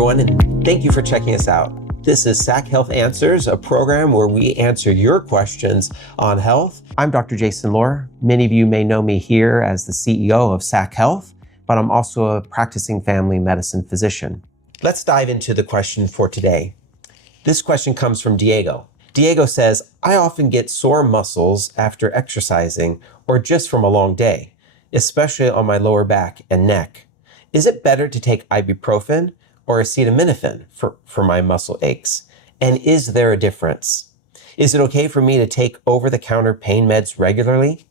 everyone, and thank you for checking us out. This is SAC Health Answers, a program where we answer your questions on health. I'm Dr. Jason Lohr. Many of you may know me here as the CEO of SAC Health, but I'm also a practicing family medicine physician. Let's dive into the question for today. This question comes from Diego. Diego says, I often get sore muscles after exercising or just from a long day, especially on my lower back and neck. Is it better to take ibuprofen or acetaminophen for my muscle aches? And is there a difference? Is it okay for me to take over-the-counter pain meds regularly?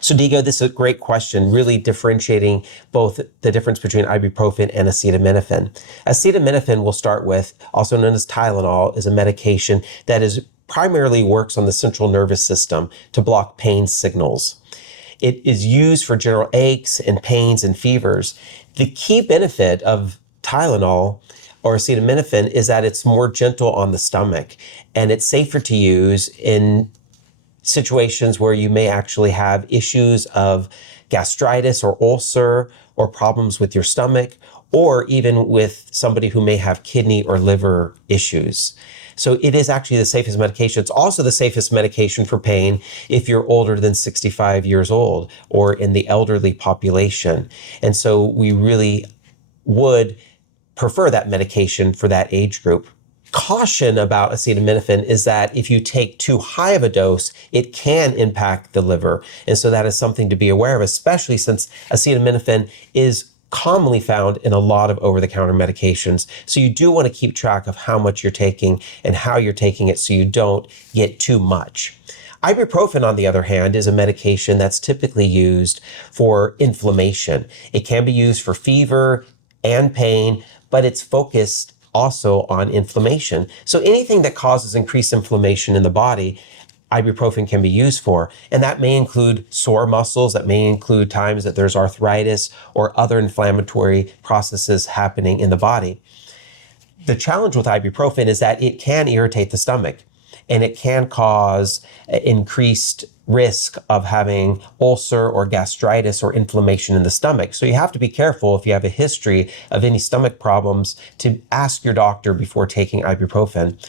So Diego, this is a great question, really differentiating both the difference between ibuprofen and acetaminophen. Acetaminophen, we'll start with, also known as Tylenol, is a medication that primarily works on the central nervous system to block pain signals. It is used for general aches and pains and fevers. The key benefit of Tylenol or acetaminophen is that it's more gentle on the stomach and it's safer to use in situations where you may actually have issues of gastritis or ulcer or problems with your stomach, or even with somebody who may have kidney or liver issues. So it is actually the safest medication. It's also the safest medication for pain if you're older than 65 years old or in the elderly population. And so we really would prefer that medication for that age group. Caution about acetaminophen is that if you take too high of a dose, it can impact the liver. And so that is something to be aware of, especially since acetaminophen is commonly found in a lot of over-the-counter medications. So you do want to keep track of how much you're taking and how you're taking it so you don't get too much. Ibuprofen, on the other hand, is a medication that's typically used for inflammation. It can be used for fever and pain, but it's focused also on inflammation. So anything that causes increased inflammation in the body, ibuprofen can be used for. And that may include sore muscles, that may include times that there's arthritis or other inflammatory processes happening in the body. The challenge with ibuprofen is that it can irritate the stomach and it can cause increased risk of having ulcer or gastritis or inflammation in the stomach. So you have to be careful if you have a history of any stomach problems to ask your doctor before taking ibuprofen.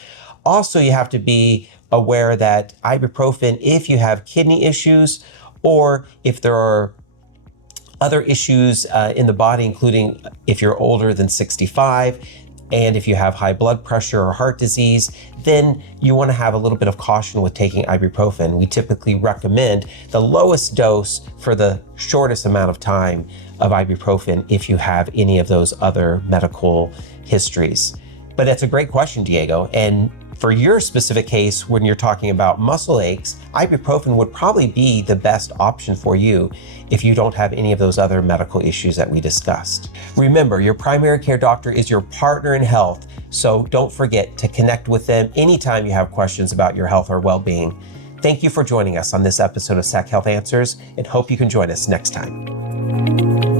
Also, you have to be aware that ibuprofen, if you have kidney issues or if there are other issues in the body, including if you're older than 65, and if you have high blood pressure or heart disease, then you want to have a little bit of caution with taking ibuprofen. We typically recommend the lowest dose for the shortest amount of time of ibuprofen if you have any of those other medical histories. But that's a great question, Diego. And for your specific case, when you're talking about muscle aches, ibuprofen would probably be the best option for you if you don't have any of those other medical issues that we discussed. Remember, your primary care doctor is your partner in health, so don't forget to connect with them anytime you have questions about your health or well-being. Thank you for joining us on this episode of SAC Health Answers, and hope you can join us next time.